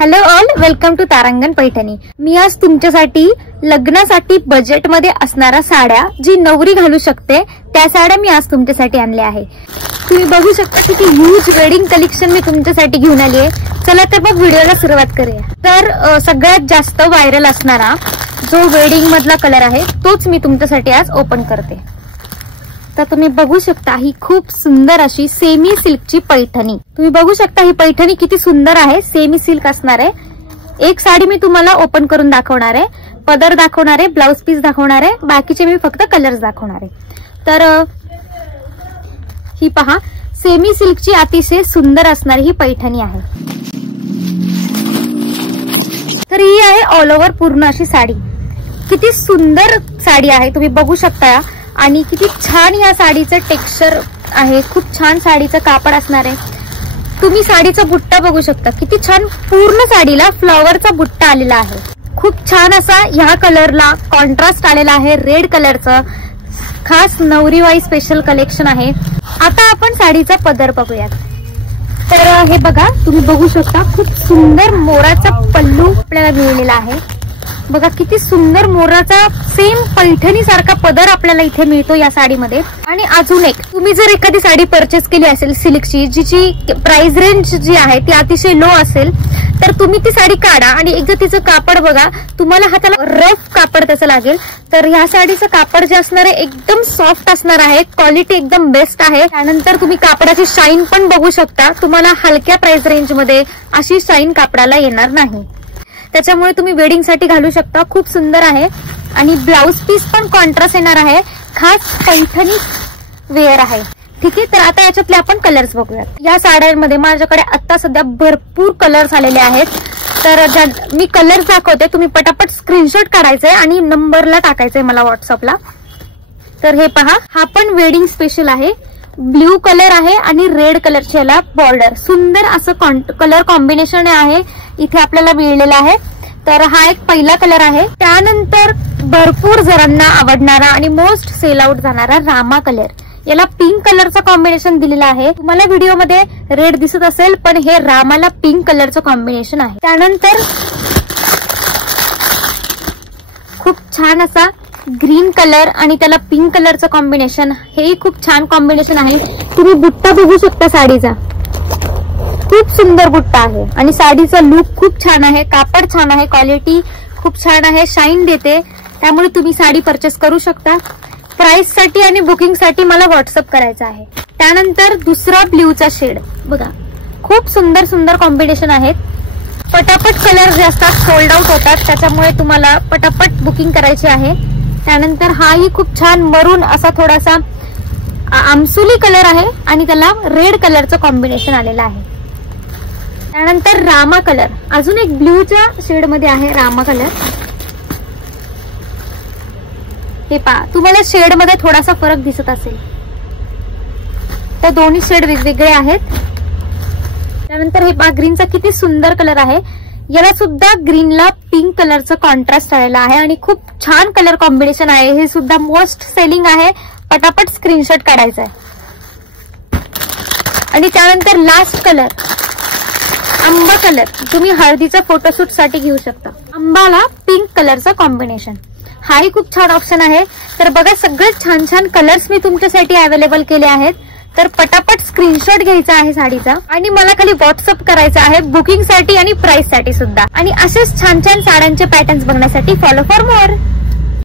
Hello all, welcome to Tarangan Paithani. मी आज तुमच्यासाठी लग्नासाठी बजेटमध्ये असणाऱ्या साड्या जी नवरी घालू शकते त्या साड्या मी आज तुमच्यासाठी आणल्या आहे। तुम्ही बघू शकता किती ह्यूज वेडिंग कलेक्शन मी तुमच्यासाठी घेऊन आली आहे। चला तर मग व्हिडिओला सुरुवात करूया। तर सगळ्यात जास्त व्हायरल असणारा जो वेडिंग मधला कलर आहे तोच मी तुमच्यासाठी आज ओपन करते। तर तुम्ही बघू शकता ही खूप सुंदर अशी सेमी सिल्कची पैठणी। तुम्ही बघू शकता ही पैठणी किती सुंदर आहे, सेमी सिल्क असणार आहे। एक साडी मी तुम्हाला ओपन करून दाखवणार आहे, पदर दाखवणार आहे, ब्लाउज पीस दाखवणार आहे, बाकीचे मी फक्त कलर्स दाखवणार आहे। तर ही पहा, सेमी सिल्कची अतिशय सुंदर असणारी ही पैठणी आहे। तर ही आहे ऑल ओव्हर पूर्ण अशी साडी। किती सुंदर साडी आहे तुम्ही बघू शकता आणि किती छान या साडीचं टेक्स्चर आहे। खूप छान साडीचं कापड असणार आहे। तुम्ही साडीचा बुट्टा बघू शकता, किती छान पूर्ण साडीला फ्लॉवरचा बुट्टा आलेला आहे। खूप छान असा ह्या कलरला कॉन्ट्रास्ट आलेला आहे, रेड कलरचं खास नवरीवाई स्पेशल कलेक्शन आहे। आता आपण साडीचा पदर बघूयात। तर हे बघा, तुम्ही बघू शकता खूप सुंदर मोराचा पल्लू आपल्याला मिळालेला आहे। बघा किती सुंदर मोराचा सेम पैठणी सारखा पदर आपल्याला इथे मिळतो या साडीमध्ये। आणि अजून एक, तुम्ही जर एखादी साडी परचेस केली असेल सिल्कची जिची प्राइस रेंज जी आहे ती अतिशय लो असेल तर तुम्ही ती साडी काढा आणि एकदा तिचं कापड बघा, तुम्हाला हाताला रफ कापड त्याचं लागेल। तर ह्या साडीचं कापड जे असणार आहे एकदम सॉफ्ट असणार आहे, क्वालिटी एकदम बेस्ट आहे। त्यानंतर तुम्ही कापडाची शाईन पण बघू शकता, तुम्हाला हलक्या प्राइस रेंज मध्ये अशी शाईन कापडाला येणार नाही। त्याच्यामुळे तुम्ही वेडिंग साठी घालू शकता, खूप सुंदर आहे। आणि ब्लाउज पीस पण कॉन्ट्रास्ट येणार आहे, खास पैठणी वेअर आहे। ठीक आहे, तर आता याच्यातले आपण कलर्स बघूयात। या साड्यांमध्ये माझ्याकडे आता सध्या भरपूर कलर्स आलेले आहेत। तर मी कलर्स दाखवते, तुम्ही पटापट स्क्रीनशॉट काढायचंय आणि नंबरला टाकायचंय मला व्हॉट्सअपला। तर हे पहा, हा पण वेडिंग स्पेशल आहे। ब्ल्यू कलर आहे आणि रेड कलरची याला बॉर्डर, सुंदर असं कलर कॉम्बिनेशन आहे इथे आपल्याला मिळलेला आहे। तर हा एक पहिला कलर आहे। त्यानंतर भरपूर जणांना आवडणारा आणि मोस्ट सेल आउट जाणारा रामा कलर, याला पिंक कलरचं कॉम्बिनेशन दिलेलं आहे। तुम्हाला व्हिडिओमध्ये रेड दिसत असेल पण हे रामाला पिंक कलरचं कॉम्बिनेशन आहे। त्यानंतर खूप छान असा ग्रीन कलर आणि त्याला पिंक कलरचं कॉम्बिनेशन, हेही खूप छान कॉम्बिनेशन आहे। तुम्ही बुट्टा बघू शकता साडीचा, खूप सुंदर बुट्टा आहे आणि साडीचा लुक खूप छान आहे, कापड छान आहे, क्वालिटी खूप छान आहे, शाईन देते। त्यामुळे तुम्ही साडी परचेस करू शकता। प्राइस साठी आणि बुकिंग साठी मला व्हॉट्सअप करायचं आहे। त्यानंतर दुसरा ब्ल्यूचा शेड बघा, खूप सुंदर सुंदर कॉम्बिनेशन आहेत। पटापट कलर जे असतात सोल्ड आउट होतात, त्याच्यामुळे तुम्हाला पटापट बुकिंग करायची आहे। त्यानंतर हाही खूप छान मरून असा थोडासा आमसुली कलर आहे आणि त्याला रेड कलरचं कॉम्बिनेशन आलेलं आहे। त्यानंतर रामा कलर, अजून एक ब्ल्यूच्या शेड मध्ये आहे रामा कलर। हे पहा, तुम्हाला शेड मध्ये थोडासा फरक दिसत असेल, तर दोन्ही शेड वेगवेगळे आहेत। त्यानंतर हे पहा, ग्रीनचा किती सुंदर कलर आहे, याला सुद्धा ग्रीनला पिंक कलरचं कॉन्ट्रास्ट आलेला आहे आणि खूप छान कलर कॉम्बिनेशन आहे। हे सुद्धा मोस्ट सेलिंग आहे, पटापट स्क्रीनशॉट काढायचा आहे। आणि त्यानंतर लास्ट कलर आंबा कलर, तुम्ही हळदीचा फोटोशूट साठी घेऊ शकता। आंबाला पिंक कलरचं कॉम्बिनेशन, हाही खूप छान ऑप्शन आहे। तर बघा, सगळे छान छान कलर्स मी तुमच्यासाठी अवेलेबल केले आहेत। तर पटापट स्क्रीनशॉट घ्यायचा आहे साडीचा आणि मला खाली व्हॉट्सअप करायचा आहे बुकिंग साठी आणि प्राइस साठी सुद्धा। आणि असेच छान छान साड्यांचे पॅटर्न्स बघण्यासाठी फॉलो फॉर मोर।